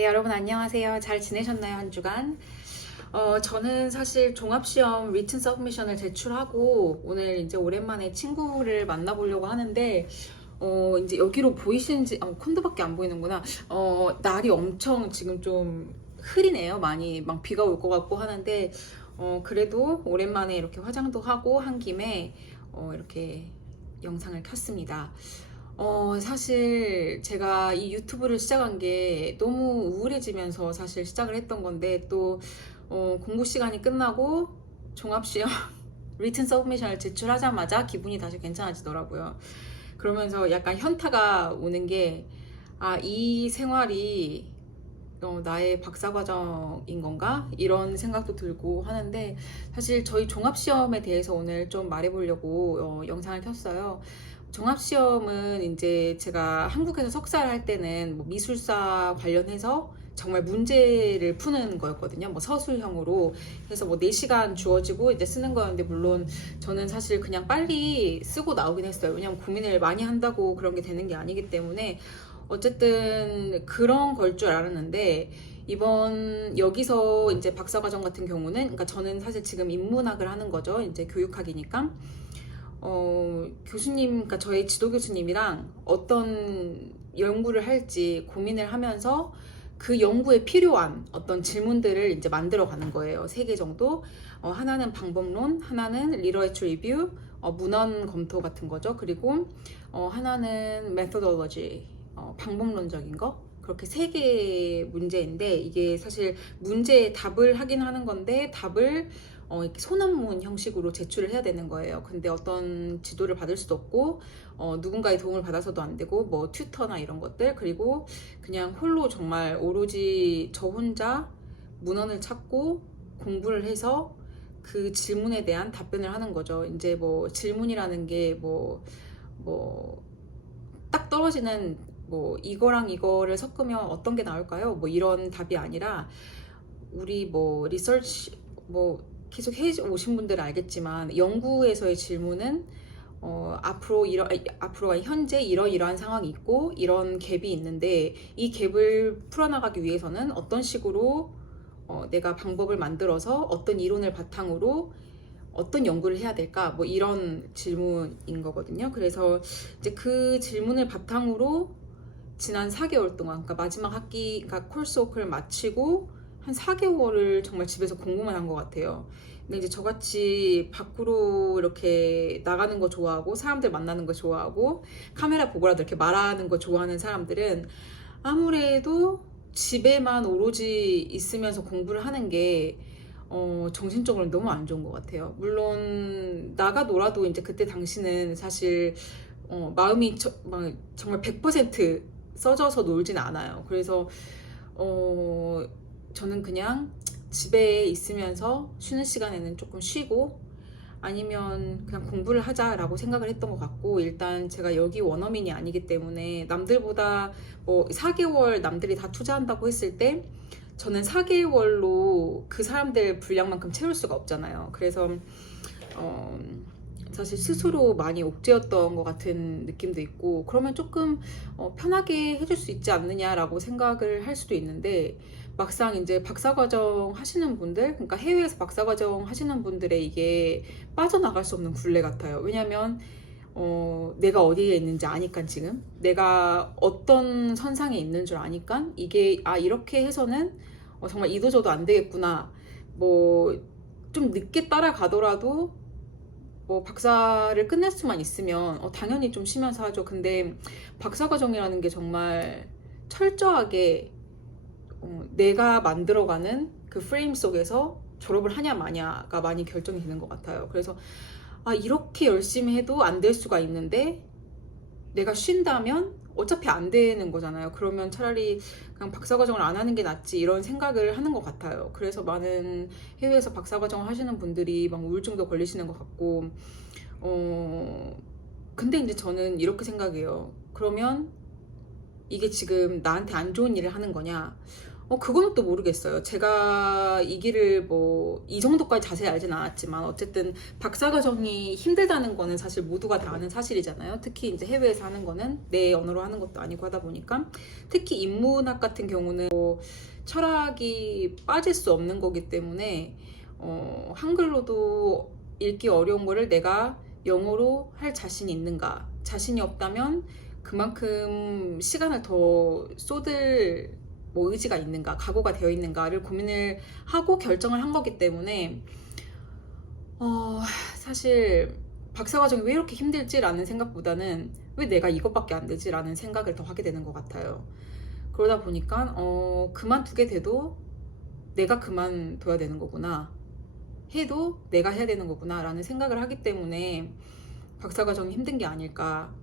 네, 여러분 안녕하세요. 잘 지내셨나요, 한 주간? 저는 사실 종합시험 리튼 서브미션을 제출하고 오늘 이제 오랜만에 친구를 만나보려고 하는데 이제 여기로 보이시는지 콘도밖에 안 보이는구나. 날이 엄청 지금 좀 흐리네요. 많이 막 비가 올 것 같고 하는데 그래도 오랜만에 이렇게 화장도 하고 한 김에 이렇게 영상을 켰습니다. 사실 제가 이 유튜브를 시작한 게 너무 우울해지면서 사실 시작을 했던 건데 또 공부 시간이 끝나고 종합시험 리튼 서브미션을 제출하자마자 기분이 다시 괜찮아지더라고요. 그러면서 약간 현타가 오는 게 이 생활이 나의 박사과정인 건가? 이런 생각도 들고 하는데 사실 저희 종합시험에 대해서 오늘 좀 말해보려고 영상을 켰어요. 종합시험은 이제 제가 한국에서 석사를 할 때는 뭐 미술사 관련해서 정말 문제를 푸는 거였거든요. 뭐 서술형으로 해서 뭐 4시간 주어지고 이제 쓰는 거였는데 물론 저는 사실 그냥 빨리 쓰고 나오긴 했어요. 왜냐면 고민을 많이 한다고 그런 게 되는 게 아니기 때문에 어쨌든 그런 걸 줄 알았는데 이번 여기서 이제 박사과정 같은 경우는 그러니까 저는 사실 지금 인문학을 하는 거죠. 이제 교육학이니까 교수님, 그러니까 저희 지도 교수님이랑 어떤 연구를 할지 고민을 하면서 그 연구에 필요한 어떤 질문들을 이제 만들어 가는 거예요. 3개 정도. 하나는 방법론, 하나는 리터레처 리뷰, 문헌 검토 같은 거죠. 그리고 하나는 메소돌로지, 방법론적인 거. 그렇게 3개의 문제인데 이게 사실 문제에 답을 하긴 하는 건데 답을 이렇게 소논문 형식으로 제출을 해야 되는 거예요. 근데 어떤 지도를 받을 수도 없고 누군가의 도움을 받아서도 안 되고 뭐 튜터나 이런 것들 그리고 그냥 홀로 정말 오로지 저 혼자 문헌을 찾고 공부를 해서 그 질문에 대한 답변을 하는 거죠. 이제 뭐 질문이라는 게 뭐 딱 떨어지는 뭐 이거랑 이거를 섞으면 어떤 게 나올까요? 뭐 이런 답이 아니라 우리 뭐 리서치 뭐 계속 해 오신 분들은 알겠지만 연구에서의 질문은 앞으로 현재 이러이러한 상황이 있고 이런 갭이 있는데 이 갭을 풀어나가기 위해서는 어떤 식으로 내가 방법을 만들어서 어떤 이론을 바탕으로 어떤 연구를 해야 될까? 뭐 이런 질문인 거거든요. 그래서 이제 그 질문을 바탕으로 지난 4개월 동안, 그러니까 마지막 학기, 그러니까 콜스워크를 마치고 한 4개월을 정말 집에서 공부만 한 것 같아요. 근데 이제 저같이 밖으로 이렇게 나가는 거 좋아하고 사람들 만나는 거 좋아하고 카메라 보고라도 이렇게 말하는 거 좋아하는 사람들은 아무래도 집에만 오로지 있으면서 공부를 하는 게 정신적으로는 너무 안 좋은 것 같아요. 물론 나가 놀아도 이제 그때 당시는 사실 마음이 정말 100% 써져서 놀진 않아요. 그래서 저는 그냥 집에 있으면서 쉬는 시간에는 조금 쉬고 아니면 그냥 공부를 하자라고 생각을 했던 것 같고 일단 제가 여기 원어민이 아니기 때문에 남들보다 뭐 4개월 남들이 다 투자한다고 했을 때 저는 4개월로 그 사람들 분량만큼 채울 수가 없잖아요. 그래서 사실 스스로 많이 옥죄였던 것 같은 느낌도 있고 그러면 조금 편하게 해줄 수 있지 않느냐라고 생각을 할 수도 있는데 막상 이제 박사과정 하시는 분들 그러니까 해외에서 박사과정 하시는 분들의 이게 빠져나갈 수 없는 굴레 같아요. 왜냐면 내가 어디에 있는지 아니까 지금 내가 어떤 선상에 있는 줄 아니까 이게 이렇게 해서는 정말 이도저도 안 되겠구나 뭐 좀 늦게 따라가더라도 뭐 박사를 끝낼 수만 있으면 당연히 좀 쉬면서 하죠. 근데 박사과정이라는 게 정말 철저하게 내가 만들어가는 그 프레임 속에서 졸업을 하냐 마냐가 많이 결정이 되는 것 같아요. 그래서 이렇게 열심히 해도 안 될 수가 있는데 내가 쉰다면 어차피 안 되는 거잖아요. 그러면 차라리 그냥 박사과정을 안 하는 게 낫지 이런 생각을 하는 것 같아요. 그래서 많은 해외에서 박사과정을 하시는 분들이 막 우울증도 걸리시는 것 같고 근데 이제 저는 이렇게 생각해요. 그러면 이게 지금 나한테 안 좋은 일을 하는 거냐? 그거는 또 모르겠어요. 제가 이 길을 뭐 이 정도까지 자세히 알진 않았지만 어쨌든 박사과정이 힘들다는 거는 사실 모두가 다 아는 사실이잖아요. 특히 이제 해외에서 하는 거는 내 언어로 하는 것도 아니고 하다 보니까, 특히 인문학 같은 경우는 뭐 철학이 빠질 수 없는 거기 때문에 한글로도 읽기 어려운 거를 내가 영어로 할 자신이 있는가, 자신이 없다면 그만큼 시간을 더 쏟을 뭐 의지가 있는가, 각오가 되어 있는가를 고민을 하고 결정을 한 거기 때문에 사실 박사과정이 왜 이렇게 힘들지라는 생각보다는 왜 내가 이것밖에 안 되지라는 생각을 더 하게 되는 것 같아요. 그러다 보니까 그만두게 돼도 내가 그만둬야 되는 거구나, 해도 내가 해야 되는 거구나 라는 생각을 하기 때문에 박사과정이 힘든 게 아닐까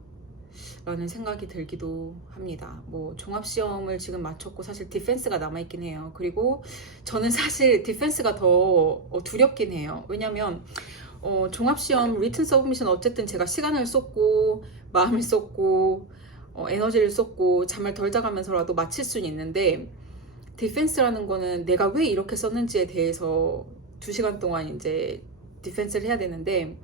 라는 생각이 들기도 합니다. 뭐 종합시험을 지금 마쳤고 사실 디펜스가 남아있긴 해요. 그리고 저는 사실 디펜스가 더 두렵긴 해요. 왜냐면 종합시험 리튼 서브미션 어쨌든 제가 시간을 쏟고 마음을 쏟고 에너지를 쏟고 잠을 덜 자가면서라도 마칠 수는 있는데, 디펜스라는 거는 내가 왜 이렇게 썼는지에 대해서 2시간 동안 이제 디펜스를 해야 되는데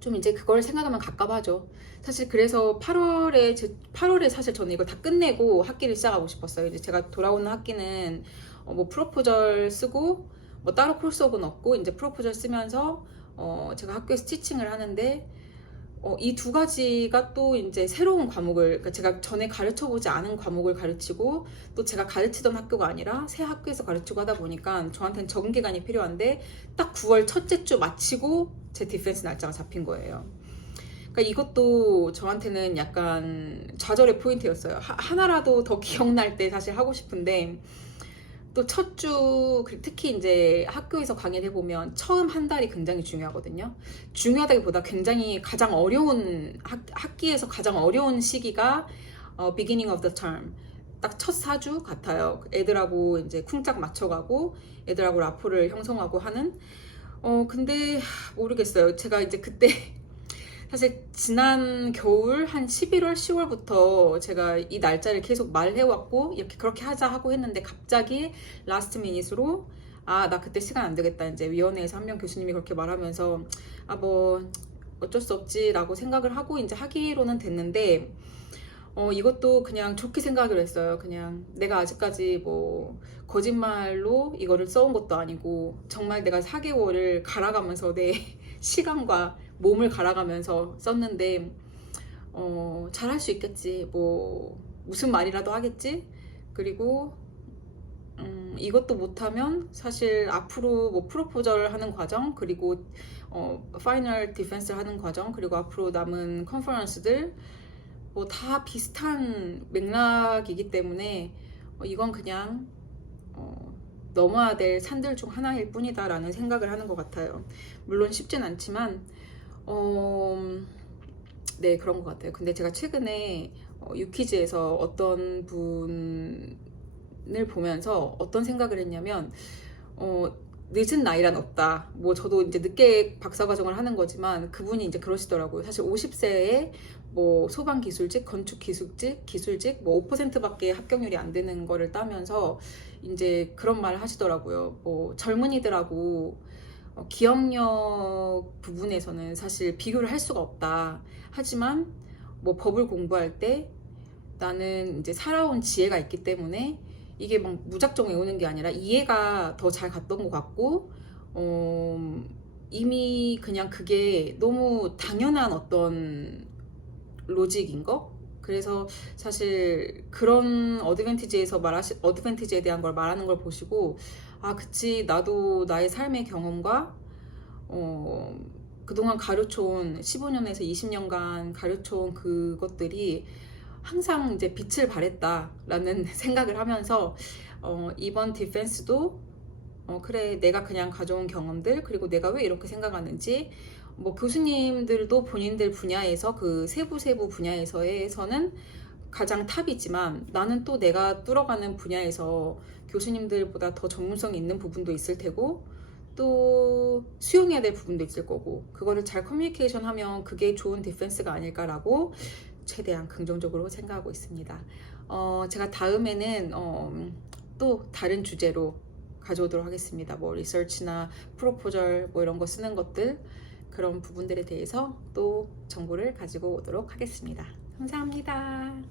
좀 이제 그걸 생각하면 갑갑하죠. 사실 그래서 8월에 사실 저는 이걸 다 끝내고 학기를 시작하고 싶었어요. 이제 제가 돌아오는 학기는 뭐 프로포절 쓰고 뭐 따로 코र्스업은 없고 이제 프로포절 쓰면서 제가 학교에서 티칭을 하는데 이 두 가지가 또 이제 새로운 과목을, 그러니까 제가 전에 가르쳐보지 않은 과목을 가르치고 또 제가 가르치던 학교가 아니라 새 학교에서 가르치고 하다 보니까 저한테는 적응 기간이 필요한데 딱 9월 첫째 주 마치고 제 디펜스 날짜가 잡힌 거예요. 그러니까 이것도 저한테는 약간 좌절의 포인트였어요. 하나라도 더 기억날 때 사실 하고 싶은데, 또 첫 주, 특히 이제 학교에서 강의를 해보면 처음 한 달이 굉장히 중요하거든요. 중요하다기보다 굉장히 가장 어려운, 학기에서 가장 어려운 시기가 beginning of the term. 딱 첫 4주 같아요. 애들하고 이제 쿵짝 맞춰가고 애들하고 라포를 형성하고 하는. 근데 모르겠어요. 제가 이제 그때 사실 지난 겨울 한 11월, 10월부터 제가 이 날짜를 계속 말해왔고 이렇게 그렇게 하자 하고 했는데 갑자기 라스트 미닛으로 나 그때 시간 안 되겠다, 이제 위원회에서 한 명 교수님이 그렇게 말하면서 뭐 어쩔 수 없지 라고 생각을 하고 이제 하기로는 됐는데, 이것도 그냥 좋게 생각을 했어요. 그냥 내가 아직까지 뭐 거짓말로 이거를 써온 것도 아니고 정말 내가 4개월을 갈아가면서 내 시간과 몸을 갈아가면서 썼는데 잘할 수 있겠지, 뭐 무슨 말이라도 하겠지. 그리고 이것도 못하면 사실 앞으로 뭐 프로포절 하는 과정, 그리고 파이널 디펜스를 하는 과정, 그리고 앞으로 남은 컨퍼런스들 뭐 다 비슷한 맥락이기 때문에 이건 그냥 넘어야 될 산들 중 하나일 뿐이다 라는 생각을 하는 것 같아요. 물론 쉽진 않지만 네, 그런 것 같아요. 근데 제가 최근에 유퀴즈에서 어떤 분을 보면서 어떤 생각을 했냐면 늦은 나이란 없다. 뭐 저도 이제 늦게 박사과정을 하는 거지만 그분이 이제 그러시더라고요. 사실 50세에 뭐 소방기술직, 건축기술직 뭐 5%밖에 합격률이 안 되는 거를 따면서 이제 그런 말을 하시더라고요. 뭐 젊은이들하고 기억력 부분에서는 사실 비교를 할 수가 없다. 하지만 뭐 법을 공부할 때 나는 이제 살아온 지혜가 있기 때문에 이게 막 무작정 외우는 게 아니라 이해가 더 잘 갔던 것 같고 이미 그냥 그게 너무 당연한 어떤 로직인 거. 그래서 사실 그런 어드밴티지에 대한 걸 말하는 걸 보시고 그치, 나도 나의 삶의 경험과 그동안 가르쳐온 15년에서 20년간 가르쳐온 그것들이 항상 이제 빛을 발했다라는 생각을 하면서 이번 디펜스도 그래, 내가 그냥 가져온 경험들, 그리고 내가 왜 이렇게 생각하는지, 뭐 교수님들도 본인들 분야에서 그 세부 분야에서는 가장 탑이지만 나는 또 내가 뚫어가는 분야에서 교수님들보다 더 전문성이 있는 부분도 있을 테고 또 수용해야 될 부분도 있을 거고, 그거를 잘 커뮤니케이션 하면 그게 좋은 디펜스가 아닐까라고 최대한 긍정적으로 생각하고 있습니다. 제가 다음에는 또 다른 주제로 가져오도록 하겠습니다. 뭐 리서치나 프로포절 뭐 이런 거 쓰는 것들, 그런 부분들에 대해서 또 정보를 가지고 오도록 하겠습니다. 감사합니다.